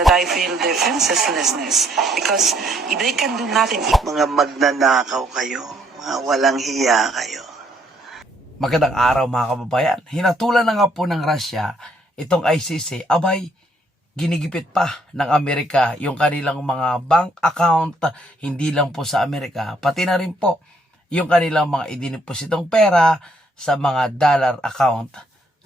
that I feel defenselessness because if they can do nothing. Mga magnanakaw kayo, mga walang hiya kayo. Magandang araw mga kababayan. Hinatulan na nga po ng Russia itong ICC. Abay, ginigipit pa ng Amerika yung kanilang mga bank account, hindi lang po sa Amerika, pati na rin po yung kanilang mga idinipositong pera sa mga dollar account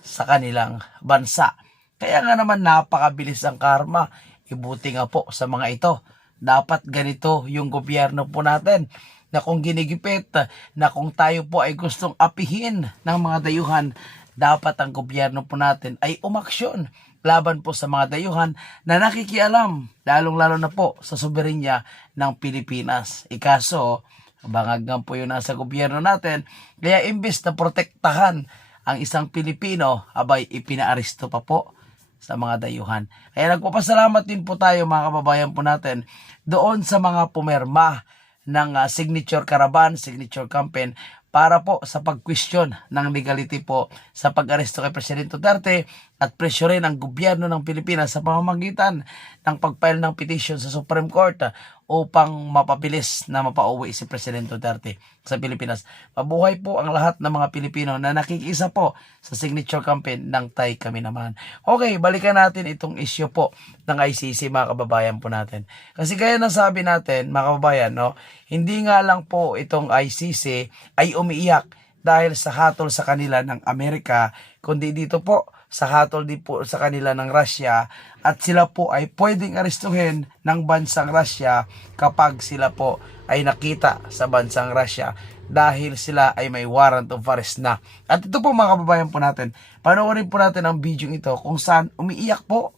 sa kanilang bansa. Kaya nga naman napakabilis ang karma. Ibuti nga po sa mga ito. Dapat ganito yung gobyerno po natin, na kung ginigipit, na kung tayo po ay gustong apihin ng mga dayuhan, dapat ang gobyerno po natin ay umaksyon laban po sa mga dayuhan na nakikialam, lalong-lalo na po sa soberenya ng Pilipinas. Ikaso, bangag nga po yun nasa gobyerno natin, kaya imbes na protektahan ang isang Pilipino, abay ipinaaresto pa po sa mga dayuhan. Kaya nagpapasalamat din po tayo mga kababayan po natin doon sa mga pumerma ng signature caravan, signature campaign para po sa pag-question ng legality po sa pag-aresto kay Presidente Duterte at presyorin ang gobyerno ng Pilipinas sa pamamagitan ng pag-file ng petition sa Supreme Court upang mapabilis na mapauwi si Presidente Duterte sa Pilipinas. Mabuhay po ang lahat ng mga Pilipino na nakikisa po sa signature campaign ng Tay Kami Naman. Okay, balikan natin itong issue po ng ICC mga kababayan po natin. Kasi kaya nasabi natin mga kababayan, no, hindi nga lang po itong ICC ay umiiyak dahil sa hatol sa kanila ng Amerika, kundi dito po sa hatol din po sa kanila ng Russia, at sila po ay pwedeng arestuhin ng bansang Russia kapag sila po ay nakita sa bansang Russia dahil sila ay may warrant of arrest na. At ito po mga kababayan po natin, panoorin po natin ang video ito kung saan umiiyak po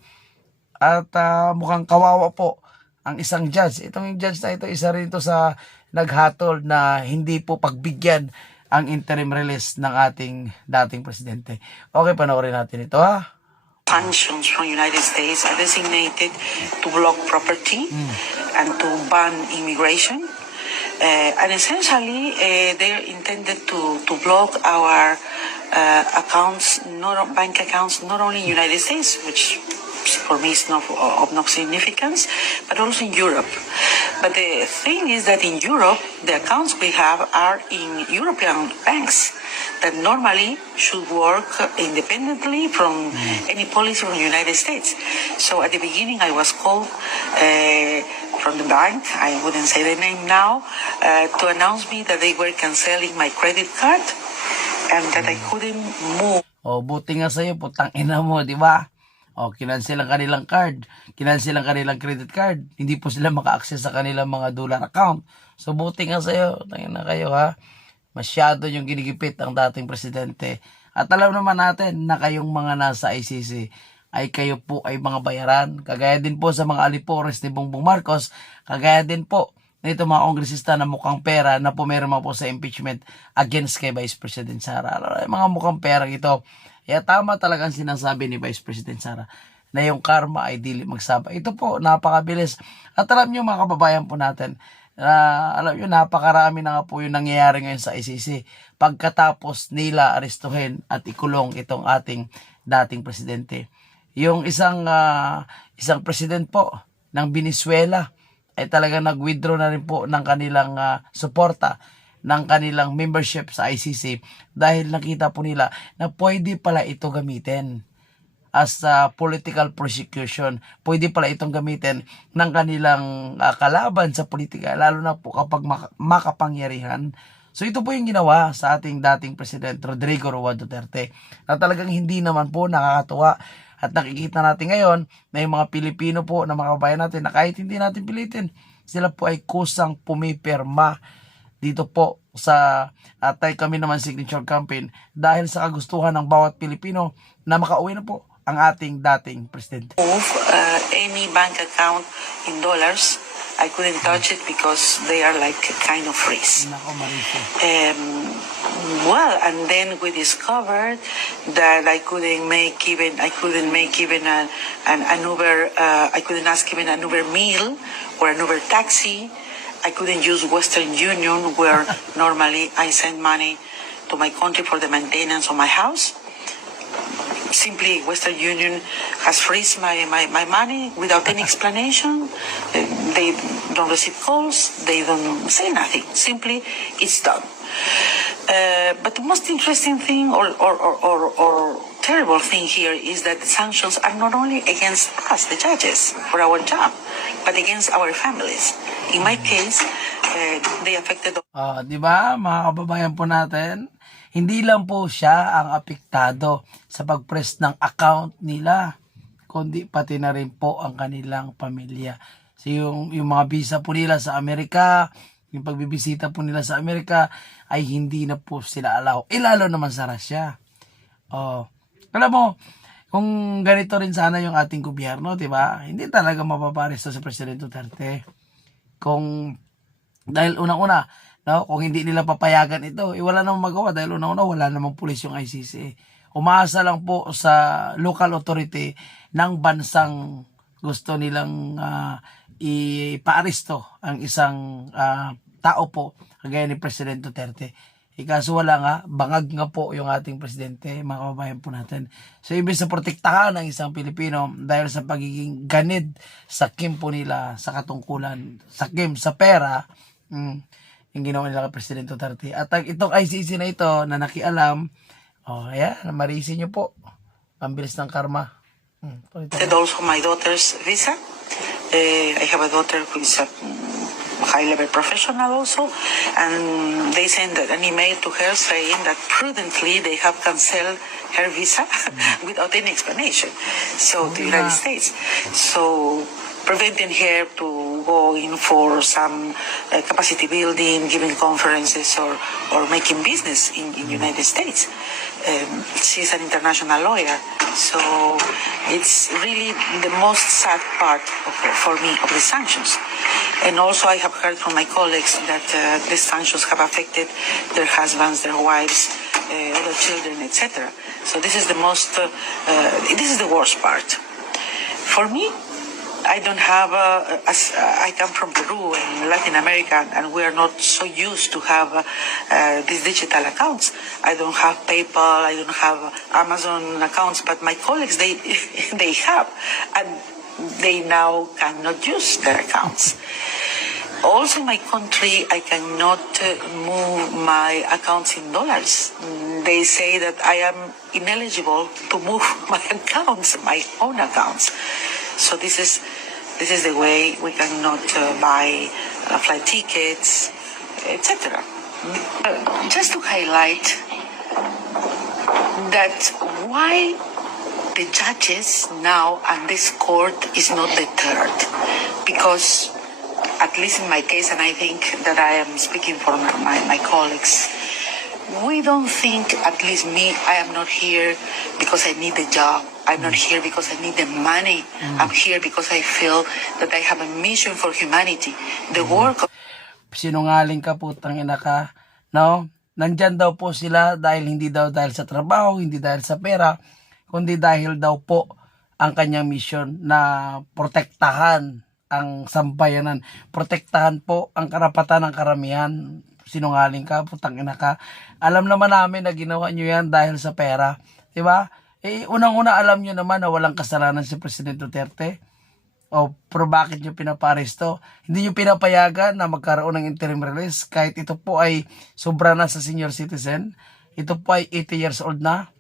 at mukhang kawawa po ang isang judge. Itong judge na ito, isa rin ito sa naghatol na hindi po pagbigyan ang interim release ng ating dating presidente. Okay, panoorin natin ito ha. Sanctions from United States are designated to block property and to ban immigration. And essentially, they are intended to block our accounts, bank accounts, not only in the United States, which for me is not of no significance, but also in Europe. But the thing is that in Europe, the accounts we have are in European banks that normally should work independently from any policy from the United States. So at the beginning, I was called from the bank, I wouldn't say the name now, to announce me that they were canceling my credit card and that I couldn't move. O, buti nga sa'yo, putang ina mo, di ba? O, kinansel ang kanilang card, kinansel ang kanilang credit card, hindi po sila maka-access sa kanilang mga dollar account. So, buti nga sa'yo, tangin na kayo ha. Masyado yung ginigipit ang dating presidente. At alam naman natin na kayong mga nasa ICC ay kayo po ay mga bayaran. Kagaya din po sa mga alipores ni Bongbong Marcos, kagaya din po nito mga kongresista na mukhang pera na pumirma po sa impeachment against kay Vice President Sara. Mga mukhang pera ito. Kaya tama talagang sinasabi ni Vice President Sara na yung karma ay dili magsaba. Ito po, napakabilis. At alam nyo mga kababayan po natin, alam nyo, napakarami na nga po yung nangyayari ngayon sa ICC pagkatapos nila arestuhin at ikulong itong ating dating presidente. Yung isang president po ng Venezuela ay talagang nag-withdraw na rin po ng kanilang suporta, ng kanilang membership sa ICC dahil nakita po nila na pwede pala ito gamitin as political prosecution. Pwede pala itong gamitin ng kanilang kalaban sa politika, lalo na po kapag makapangyarihan. So ito po yung ginawa sa ating dating President Rodrigo Roa Duterte na talagang hindi naman po nakakatuwa. At nakikita natin ngayon na yung mga Pilipino po na mga kabayan natin na kahit hindi natin pilitin, sila po ay kusang pumipirma dito po sa Tay Kami Naman signature campaign dahil sa kagustuhan ng bawat Pilipino na makauwi na po ang ating dating presidente. Move any bank account in dollars. I couldn't touch it because they are like a kind of freeze. Nako, Marisa. Well, and then we discovered that I couldn't make even an Uber. I couldn't ask even an Uber meal or an Uber taxi. I couldn't use Western Union, where normally I send money to my country for the maintenance of my house. simply Western Union has freezed my money without any explanation. They don't receive calls. They don't say nothing. Simply, it's done. But the most interesting thing or terrible thing here is that the sanctions are not only against us, the judges, for our job, but against our families. In my case, they affected. Di ba, mga kababayan po natin, hindi lang po siya ang apektado sa pag-press ng account nila, kundi pati na rin po ang kanilang pamilya. So yung mga visa po nila sa Amerika, yung pagbibisita po nila sa Amerika, ay hindi na po sila allow. Lalo naman sa Russia. Alam mo, kung ganito rin sana yung ating gobyerno, di ba? Hindi talaga mapaparesto si President Duterte. Dahil unang-una, no, kung hindi nila papayagan ito, wala namang magawa dahil unang-una wala namang pulis yung ICC. Umaasa lang po sa local authority ng bansang gusto nilang ipaaresto ang isang tao po kagaya ni President Duterte. Kaso wala nga, bangag nga po yung ating presidente, mga kababayan po natin. So, ibig sa protektahan ng isang Pilipino dahil sa pagiging ganid sa kim po nila, sa katungkulan, sa kim, sa pera, yung ginawa nila kay President Duterte. At itong ICC na ito, na nakialam, ayan, marisin nyo po. Pambilis ng karma. And also my daughter's visa. I have a daughter who is a high-level professional also, and they sent an email to her saying that prudently they have canceled her visa without any explanation. So to the United States. So preventing her to go in for some capacity building, giving conferences or making business in United States. She's an international lawyer, so it's really the most sad part for me of the sanctions. And also I have heard from my colleagues that the sanctions have affected their husbands, their wives, other children, etc. So this is the worst part. For me, I don't have, I come from Peru in Latin America, and we are not so used to have these digital accounts. I don't have PayPal, I don't have Amazon accounts, but my colleagues, they have, and they now cannot use their accounts. Also in my country, I cannot move my accounts in dollars. They say that I am ineligible to move my accounts, my own accounts. So this is the way we cannot buy flight tickets, etc. Just to highlight that why the judges now and this court is not deterred, because at least in my case, and I think that I am speaking for my colleagues, we don't think, at least me, I am not here because I need a job. I'm not here because I need the money. I'm here because I feel that I have a mission for humanity. The work of... Sinungaling ka, putang ina ka. No? Nandyan daw po sila hindi dahil sa trabaho, hindi dahil sa pera, kundi dahil daw po ang kanyang mission na protektahan ang sambayanan. Protektahan po ang karapatan ng karamihan. Sinungaling ka, putang ina ka. Alam naman namin na ginawa nyo yan dahil sa pera. Diba? Unang-una alam nyo naman na walang kasalanan si President Duterte. Pero bakit nyo pinaparesto? Hindi nyo pinapayagan na magkaroon ng interim release kahit ito po ay sobra na sa senior citizen. Ito po ay 80 years old na.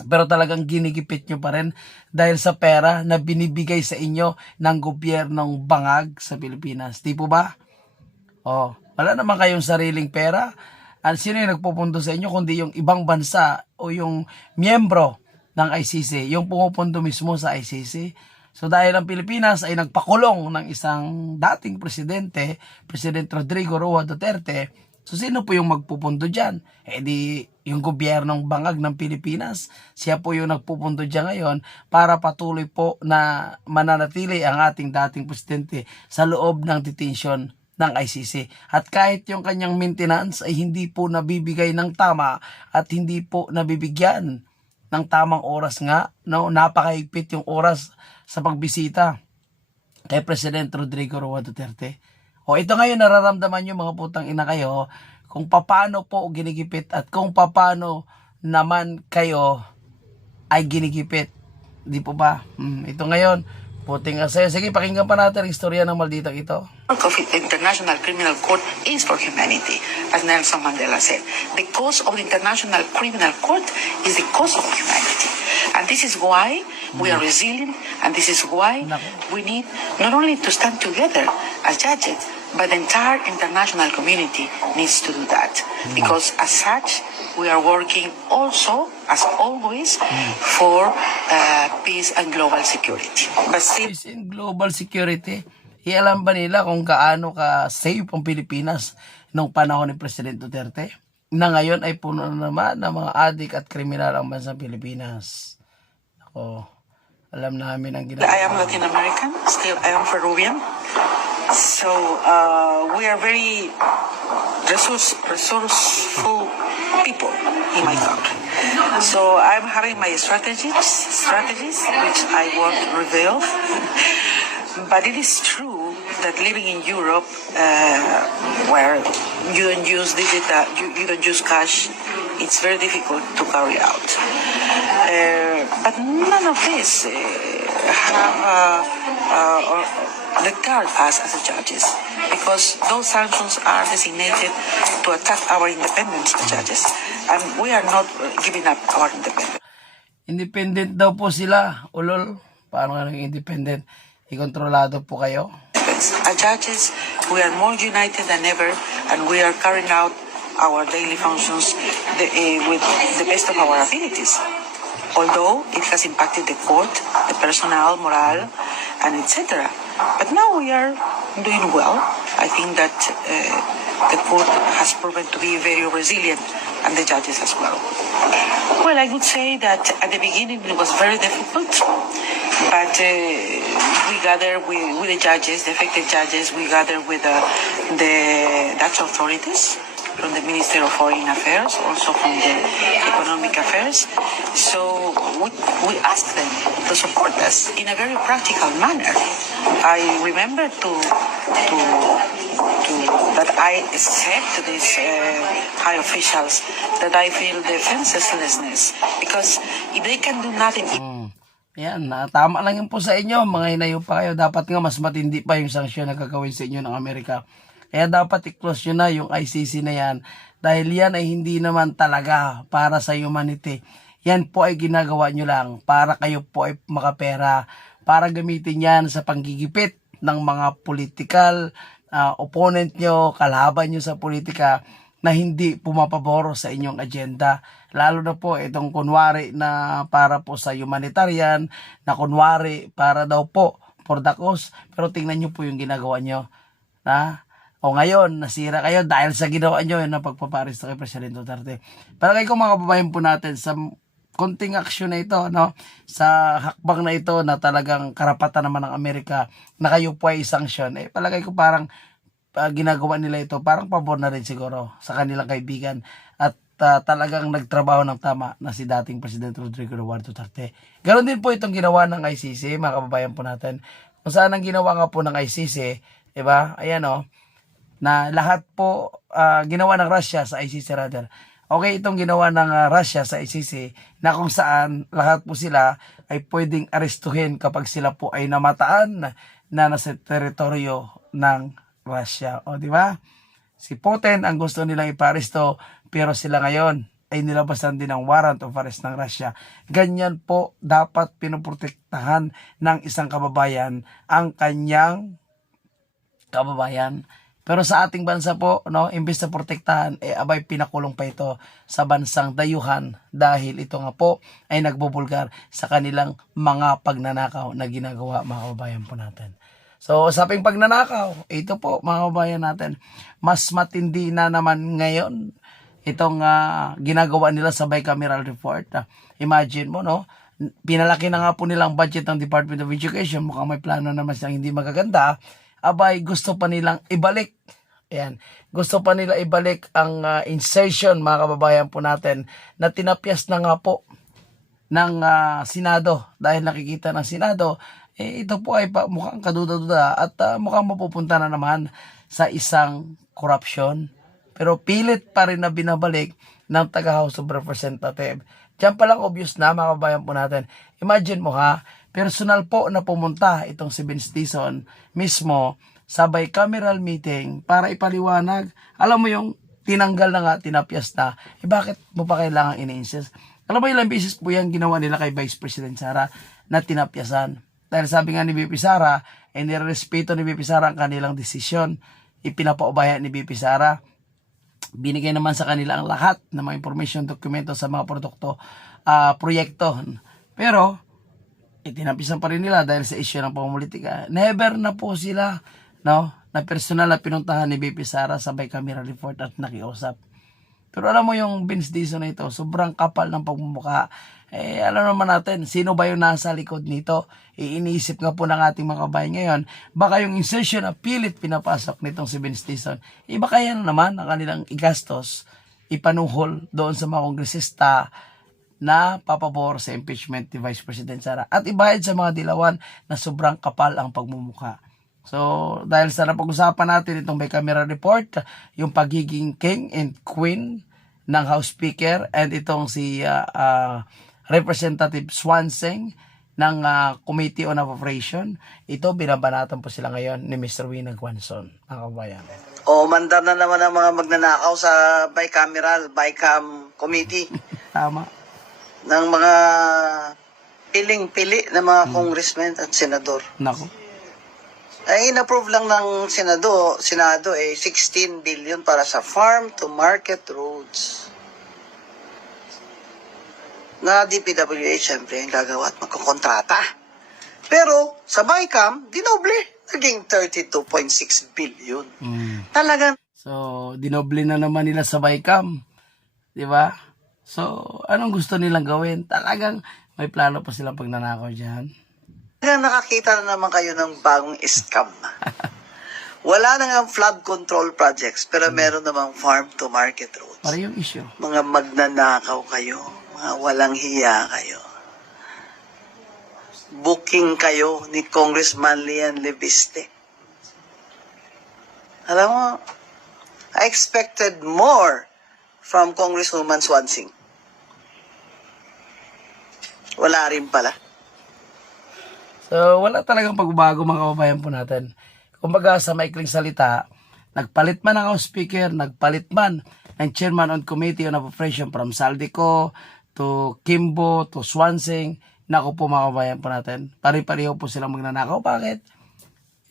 Pero talagang ginigipit nyo pa rin dahil sa pera na binibigay sa inyo ng gobyernong bangag sa Pilipinas. Di po ba? Wala naman kayong sariling pera. Sino yung nagpupundo sa inyo kundi yung ibang bansa o yung miyembro ng ICC, yung pumupundo mismo sa ICC. So dahil ang Pilipinas ay nagpakulong ng isang dating presidente, President Rodrigo Roa Duterte, so sino po yung magpupundo dyan? Di yung gobyernong bangag ng Pilipinas, siya po yung nagpupundo dyan ngayon para patuloy po na mananatili ang ating dating presidente sa loob ng detention ng ICC. At kahit yung kanyang maintenance ay hindi po nabibigay ng tama at hindi po nabibigyan ng tamang oras nga, no? Napakahigpit yung oras sa pagbisita kay President Rodrigo Roa Duterte. Ito ngayon nararamdaman nyo mga putang ina kayo kung paano po ginigipit at kung paano naman kayo ay ginigipit. Di po ba? Ito ngayon, puting asaya. Sige, pakinggan pa natin ang istorya ng malditang ito. Work of the International Criminal Court is for humanity, as Nelson Mandela said. The cause of the International Criminal Court is the cause of humanity. And this is why we are resilient, and this is why we need not only to stand together as judges, but the entire international community needs to do that. Because as such, we are working also, as always, for peace and global security. But still, Peace and global security. Ialam ba nila kung kaano ka-safe ang Pilipinas nung panahon ni President Duterte? Na ngayon ay puno naman ng mga adik at kriminal ang bansang Pilipinas. Ako, alam namin ang ginagawa. I am Latin American, still I am Peruvian. So we are very resourceful people in my country. So I'm having my strategies which I won't reveal. But it is true that living in Europe, where you don't use digital, you don't use cash, it's very difficult to carry out. But none of this have deterred us as judges, because those sanctions are designated to attack our independence as judges, and we are not giving up our independence. Independent daw po sila. Ulol, paano nga naging independent? Ikontrolado po kayo. As judges, we are more united than ever, and we are carrying out our daily functions with the best of our abilities. Although it has impacted the court, the personnel, morale, and etc. But now we are doing well. I think that the court has proven to be very resilient, and the judges as well. Well, I would say that at the beginning it was very difficult, but we gathered with the judges, the affected judges, we gathered with the Dutch authorities, from the Ministry of Foreign Affairs, also from the Economic Affairs. So we asked them to support us in a very practical manner. I remember that I said to these high officials that I feel defenselessness, because if they can do nothing. Yan, tama lang yun po sa inyo. Mga hinayo pa kayo. Dapat nga mas matindi pa yung sanksyon na gagawin sa inyo ng Amerika. Kaya dapat i-close nyo na yung ICC na yan. Dahil yan ay hindi naman talaga para sa humanity. Yan po ay ginagawa nyo lang para kayo po ay makapera. Para gamitin yan sa panggigipit ng mga political opponent nyo, kalaban nyo sa politika na hindi pumapaboro sa inyong agenda. Lalo na po itong kunwari na para po sa humanitarian, na kunwari para daw po for the cause. Pero tingnan nyo po yung ginagawa nyo. O ngayon, nasira kayo dahil sa ginawa nyo na pagpaparesto kay President Duterte. Para kayo mga kababayan po natin sa konting aksyon na ito, no? Sa hakbang na ito na talagang karapatan naman ng Amerika na kayo po ay sanction, palagay ko parang ginagawa nila ito, parang pabor na rin siguro sa kanilang kaibigan at talagang nagtrabaho ng tama na si dating President Rodrigo Romualdez Duterte. Ganon din po itong ginawa ng ICC, mga kababayan po natin. Kung saan ang ginawa nga po ng ICC, diba? Ayan na lahat po ginawa ng Russia sa ICC rather. Okay, itong ginawa ng Russia sa ICC na kung saan lahat po sila ay pwedeng arestuhin kapag sila po ay namataan na nasa teritoryo ng Russia. O, di ba? Si Putin ang gusto nilang iparesto, pero sila ngayon ay nilabasan din ng warrant of arrest ng Russia. Ganyan po dapat pinoprotektahan ng isang kababayan ang kanyang kababayan. Pero sa ating bansa po, imbes na protektahan, abay pinakulong pa ito sa bansang dayuhan dahil ito nga po ay nagbubulgar sa kanilang mga pagnanakaw na ginagawa, mga kababayan po natin. So, usaping pagnanakaw, ito po mga kababayan natin, mas matindi na naman ngayon itong ginagawa nila sa bicameral report. Imagine mo, pinalaki na nga po nilang budget ng Department of Education, mukhang may plano naman silang hindi magaganda. Abay, gusto pa nilang ibalik. Ayan. Gusto pa nila ibalik ang insertion, mga kababayan po natin, na tinapyas na nga po ng Senado. Dahil nakikita ng Senado, ito po ay mukhang kaduda-duda at mukhang mapupunta na naman sa isang corruption. Pero pilit pa rin na binabalik ng taga House of Representative Diyan pa lang obvious na mga kababayan po natin. Imagine mo ha, personal po na pumunta itong si Vince Dizon mismo sa bicameral meeting para ipaliwanag. Alam mo yung tinanggal na nga, tinapyas na, bakit mo pa kailangan ini-insist? Alam mo ilang beses po yan ginawa nila kay Vice President Sara na tinapyasan. Dahil sabi nga ni VP Sara, nirespeto ni VP Sara ang kanilang desisyon. Ipinapaubaya ni VP Sara. Binigay naman sa kanila ang lahat ng mga information, dokumento sa mga produkto, proyekto. Pero, itinampisan pa rin nila dahil sa issue ng pamumulitika. Never na po sila, no, na personal na pinuntahan ni VP Sara sa bicameral report at nakiusap. Pero alam mo yung Vince Dizon na ito, sobrang kapal ng pagmumukha. Alam naman natin, sino ba yung nasa likod nito? Iniisip nga po ng ating mga kabayan ngayon, baka yung insertion na pilit pinapasok nitong si Vince Dizon, baka yan naman ang kanilang igastos, ipanuhol doon sa mga kongresista na papabor sa impeachment ni Vice President Sara at ibayad sa mga dilawan na sobrang kapal ang pagmumukha. So, dahil sa napag-usapan natin itong bicameral report, yung pagiging king and queen ng House Speaker and itong si Representative Swanseng ng Committee on Appropriation, ito binabanatan po sila ngayon ni Mr. Wina Guanzon, mga kabayan. O mandar na naman ang mga magnanakaw sa Bicam Committee Tama. ng mga piling-pili na mga congressmen at senador. Nako. Ay in-approve lang ng Senado 16 billion para sa farm to market roads. Na DPWH syempre ang gagawa at magkukontrata. Pero sa Bicam, dinoble. Naging 32.6 billion. Talagang So, dinoble na naman nila sa Bicam. Di ba? So, anong gusto nilang gawin? Talagang may plano pa silang pagnanakaw dyan. nakakita na naman kayo ng bagong scam. Wala na nga flood control projects, pero meron namang farm to market roads. Para yung issue. Mga magnanakaw kayo, mga walang hiya kayo. Booking kayo ni Congressman Lian Leviste. Alam mo, I expected more from Congresswoman Swansing. Wala rin pala. So, wala talagang pagbabago mga kababayan po natin. Kumbaga sa maikling salita, nagpalit man ang House Speaker, nagpalit man ng Chairman on Committee on Appropriation from Saldico to Kimbo to Swansing, naku po mga kababayan po natin, pare-pareho po silang magnanakaw. Bakit?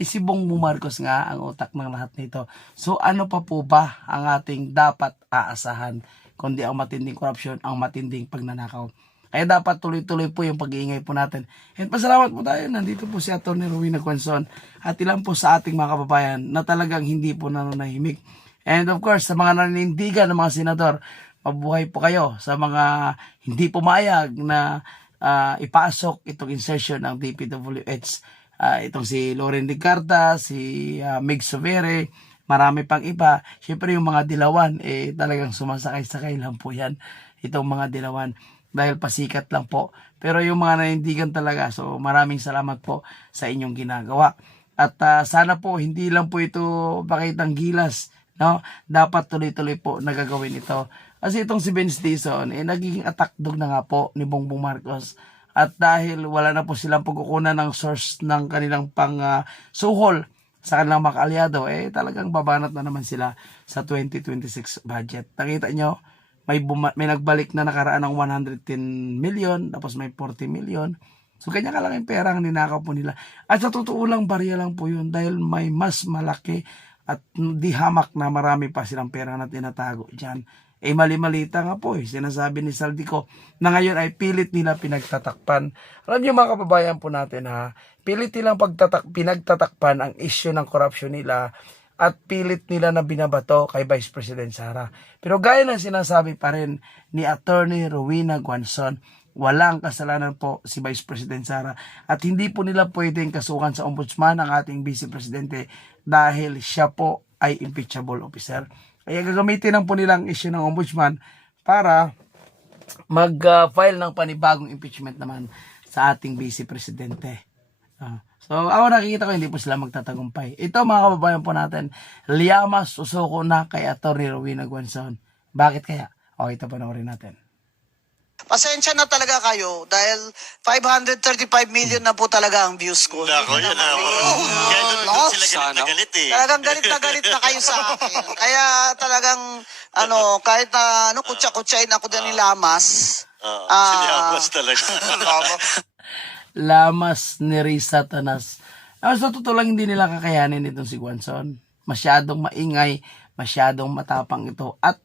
Si Bongbong Marcos nga ang utak ng lahat nito. So ano pa po ba ang ating dapat aasahan kundi ang matinding korupsyon, ang matinding pagnanakaw? Kaya dapat tuloy-tuloy po yung pag-iingay po natin. And pasalamat po tayo. Nandito po si Atty. Rowena Guanzon at ilan po sa ating mga kababayan na talagang hindi po nananahimik. And of course, sa mga naninindigan ng mga senador, mabuhay po kayo sa mga hindi pumayag na ipasok itong insertion ng DPWH. Itong si Loren Ligarda, si Meg Sovere, marami pang iba. Siyempre yung mga dilawan, talagang sumasakay-sakay lang po yan. Itong mga dilawan. Dahil pasikat lang po. Pero yung mga nanindigan talaga, so maraming salamat po sa inyong ginagawa. At sana po, hindi lang po ito pakitang gilas, no? Dapat tuloy-tuloy po nagagawin ito. Kasi itong si Vince Dizon, nagiging atakdog na nga po ni Bongbong Marcos. At dahil wala na po silang pagkukunan ng source ng kanilang suhol sa kanilang mga kaalyado, talagang babanat na naman sila sa 2026 budget. Nakita nyo, may nagbalik na nakaraan ng 110 million, tapos may 40 million. So, kanya kalaking pera ang ninakaw po nila. At sa totoo lang, barya lang po yun dahil may mas malaki at di hamak na marami pa silang pera na tinatago dyan. Mali-malita nga po sinasabi ni Saldico na ngayon ay pilit nila pinagtatakpan. Alam niyo mga kababayan po natin pilit nilang pinagtatakpan ang issue ng corruption nila at pilit nila na binabato kay Vice President Sara. Pero gaya ng sinasabi pa rin ni Atty. Rowena Guanzon, walang kasalanan po si Vice President Sara at hindi po nila pwedeng kasuhan sa ombudsman ang ating Vice Presidente dahil siya po ay impeachable officer. Kaya gagamitin lang po nilang issue ng ombudsman para mag-file ng panibagong impeachment naman sa ating Vice Presidente. So, ako nakikita ko hindi po sila magtatagumpay. Ito mga kababayan po natin, liyamas susuko na kay Atty. Rowena Guanzon. Bakit kaya? Ito panoorin natin. Pasensya na talaga kayo dahil 535 million na po talaga ang views ko. Nako, yun na. Kaya doon no? sila galit na galit eh. Talagang galit na kayo sa akin. Kaya talagang, kahit na, kutsa-kutsain ako din ni Lamas. Siniapas talaga. Lamas ni Risa Tanas. Sa totoo lang, hindi nila kakayanin itong si Guanzon. Masyadong maingay, masyadong matapang ito, at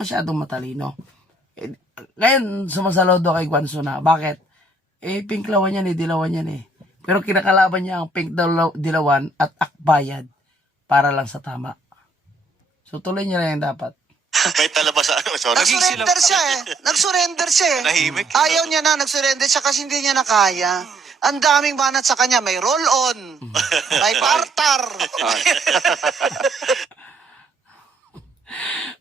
masyadong matalino. Ngayon, sumasaludo kay Guanzon na. Bakit? Pink lawan yan dilawan yan Pero kinakalaban niya ang pink dilawan at akbayad para lang sa tama. So tuloy niya na yung dapat. May talabas sa ano. Sorry. Nag-surrender siya Nag-surrender siya Nahimik. Ayaw niya na, nag-surrender siya kasi hindi niya na kaya. Ang daming banat sa kanya. May roll-on. May partar.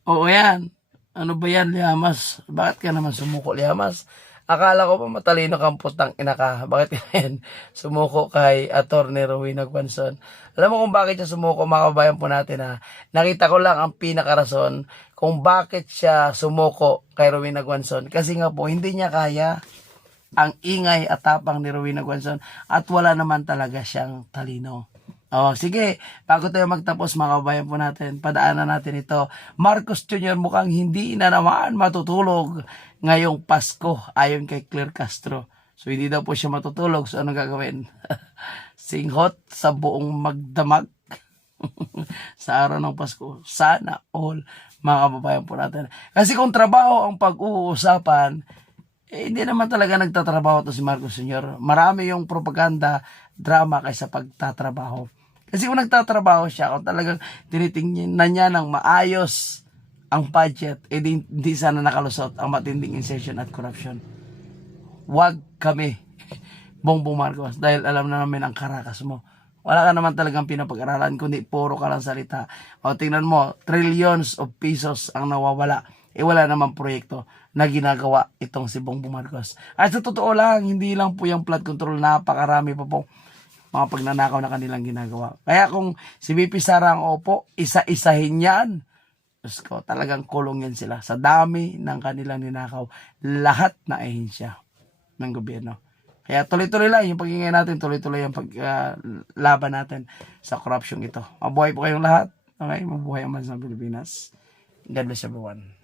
Oo yan. Ano ba yan, Liamas? Bakit ka naman sumuko, Liamas? Akala ko pa matalino kang putang ina ka. Bakit ka yan sumuko kay Atty. Rowena Guanzon? Alam mo kung bakit siya sumuko, mga kabayan po natin ha. Nakita ko lang ang pinakarason kung bakit siya sumuko kay Rowena Guanzon. Kasi nga po, hindi niya kaya ang ingay at tapang ni Rowena Guanzon at wala naman talaga siyang talino. Sige, bago tayo magtapos mga kabayan po natin, padaanan natin ito. Marcos Jr. mukhang hindi na naman matutulog ngayong Pasko ayon kay Claire Castro. So hindi daw po siya matutulog. So ano gagawin? Singhot sa buong magdamag sa araw ng Pasko. Sana all mga kababayan po natin. Kasi kung trabaho ang pag-uusapan, hindi naman talaga nagtatrabaho to si Marcos Jr. Marami yung propaganda, drama kaysa pagtatrabaho. Kasi kung nagtatrabaho siya, kung talagang tinitingnan na niya ng maayos ang budget, hindi sana nakalusot ang matinding insertion at corruption. Huwag kami, Bongbong Marcos, dahil alam na namin ang karakas mo. Wala ka naman talagang pinapag-aralan, kundi puro ka lang salita. Tingnan mo, trillions of pesos ang nawawala. Wala naman proyekto na ginagawa itong si Bongbong Marcos. At sa totoo lang, hindi lang po yung flood control, napakarami pa po mga pagnanakaw na kanilang ginagawa. Kaya kung si BP Sara ang opo, isa-isahin yan. Diyos ko, talagang kulong yan sila. Sa dami ng kanilang ninakaw, lahat na ahensya ng gobyerno. Kaya tuloy-tuloy lang yung pag-ingay natin, tuloy-tuloy yung paglaban natin sa corruption ito. Mabuhay po kayong lahat. Okay, mabuhay ang bansa ng Pilipinas. God bless everyone.